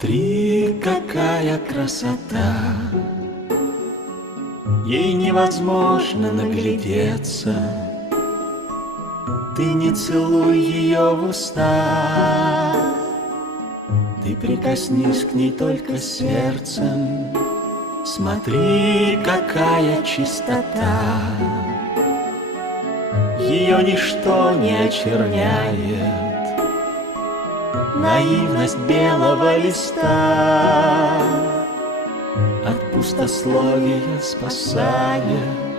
Смотри, какая красота, ей невозможно наглядеться. Ты не целуй ее в уста, ты прикоснись к ней только сердцем. Смотри, какая чистота, ее ничто не очерняет. Наивность белого листа от пустословия спасает.